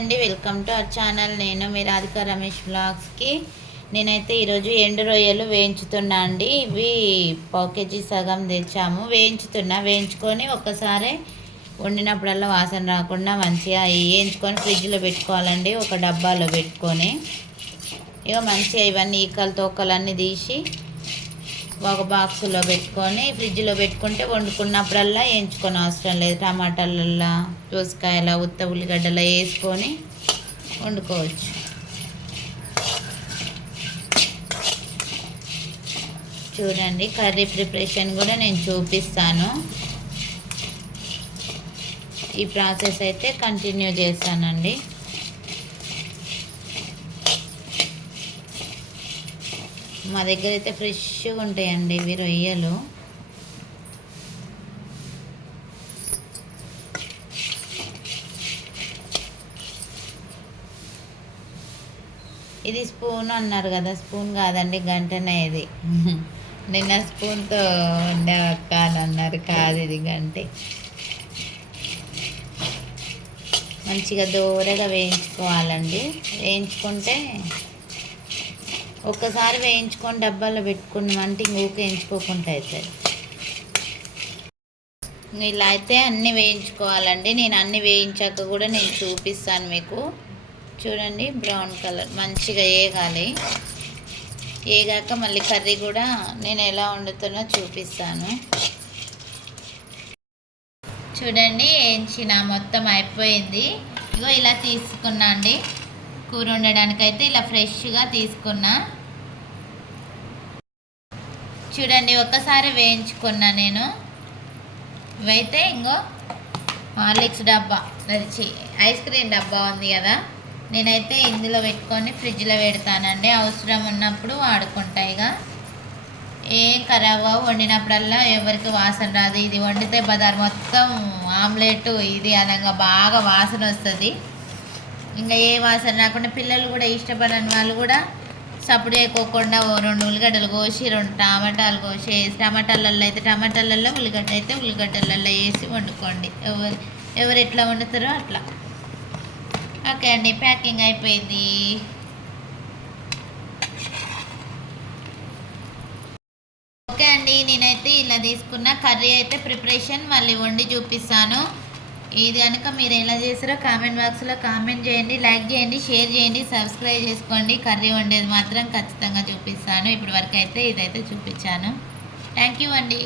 అండి, welcome to our channel. నేను మీ రాధిక రమేష్ బ్లాగ్స్కి. నేనైతే ఈరోజు ఎండు రొయ్యలు వేయించుతున్నా అండి. ఇవి పావు కేజీ సగం తెచ్చాము. వేయించుకొని ఒక్కసారి వండినప్పుడల్లా వాసన రాకుండా మంచిగా వేయించుకొని ఫ్రిడ్జ్లో పెట్టుకోవాలండి. ఒక డబ్బాలో పెట్టుకొని ఇక మంచిగా ఇవన్నీ ఈకలు తోకలన్నీ తీసి ఒక బాక్సులో పెట్టుకొని ఫ్రిడ్జ్లో పెట్టుకుంటే వండుకున్నప్పుడల్లా వేయించుకొని అవసరం లేదు. టమాటాలల్లో దోసకాయల ఉత్త ఉల్లిగడ్డలో వేసుకొని వండుకోవచ్చు. చూడండి, కర్రీ ప్రిపరేషన్ కూడా నేను చూపిస్తాను. ఈ ప్రాసెస్ అయితే కంటిన్యూ చేస్తానండి. మా దగ్గర అయితే ఫ్రెష్గా ఉంటాయండి ఇవి రొయ్యలు. ఇది స్పూన్ అన్నారు కదా, స్పూన్ కాదండి, గంటనే ఇది. నిన్న స్పూన్తో వండాక అని అన్నారు, కాదు ఇది గంటే. మంచిగా దూరగా వేయించుకోవాలండి. వేయించుకుంటే ఒక్కసారి వేయించుకొని డబ్బాలో పెట్టుకున్నామంటే ఇంకొక వేయించుకోకుండా అవుతుంది. ఇలా అయితే అన్నీ వేయించుకోవాలండి. నేను అన్నీ వేయించాక కూడా నేను చూపిస్తాను మీకు. చూడండి, బ్రౌన్ కలర్ మంచిగా వేగాలి. వేగాక మళ్ళీ కర్రీ కూడా నేను ఎలా వండుతున్నా చూపిస్తాను. చూడండి, వేయించిన మొత్తం అయిపోయింది. ఇగో ఇలా తీసుకున్నా అండి. కూర వండడానికైతే ఇలా ఫ్రెష్గా తీసుకున్నా. చూడండి, ఒక్కసారి వేయించుకున్నా నేను. ఇవైతే ఇంకో హార్లిక్స్ డబ్బా, ఐస్ క్రీమ్ డబ్బా ఉంది కదా, నేనైతే ఇందులో పెట్టుకొని ఫ్రిడ్జ్లో పెడతానండి. అవసరం ఉన్నప్పుడు వాడుకుంటాయిగా. ఏం ఖరాబ్ వండినప్పుడల్లా ఎవరికి వాసన రాదు. ఇది వండితే బజార్ మొత్తం ఆమ్లెట్ ఇది అనగా బాగా వాసన వస్తుంది. ఇంకా ఏ వాసన రాకుండా పిల్లలు కూడా ఇష్టపడని వాళ్ళు కూడా సప్పుడు వేయకోకుండా 2 ఉల్లిగడ్డలు కోసి 2 టమాటాలు కోసి వేసి, టమాటాలలో అయితే టమాటాలలో, ఉల్లిగడ్డ అయితే ఉల్లిగడ్డలలో వేసి వండుకోండి. ఎవరు ఎట్లా వండుతారో అట్లా. ఓకే అండి, ప్యాకింగ్ అయిపోయింది. ఓకే అండి, నేనైతే ఇలా తీసుకున్న కర్రీ అయితే ప్రిపరేషన్ మళ్ళీ వండి చూపిస్తాను. ఇది కనుక మీరు ఎలా చేస్తారో కామెంట్ బాక్స్లో కామెంట్ చేయండి, లైక్ చేయండి, షేర్ చేయండి, సబ్స్క్రైబ్ చేసుకోండి. కర్రీ వండేది మాత్రం ఖచ్చితంగా చూపిస్తాను. ఇప్పటి వరకు అయితే ఇదైతే చూపించాను. థ్యాంక్ యూ అండి.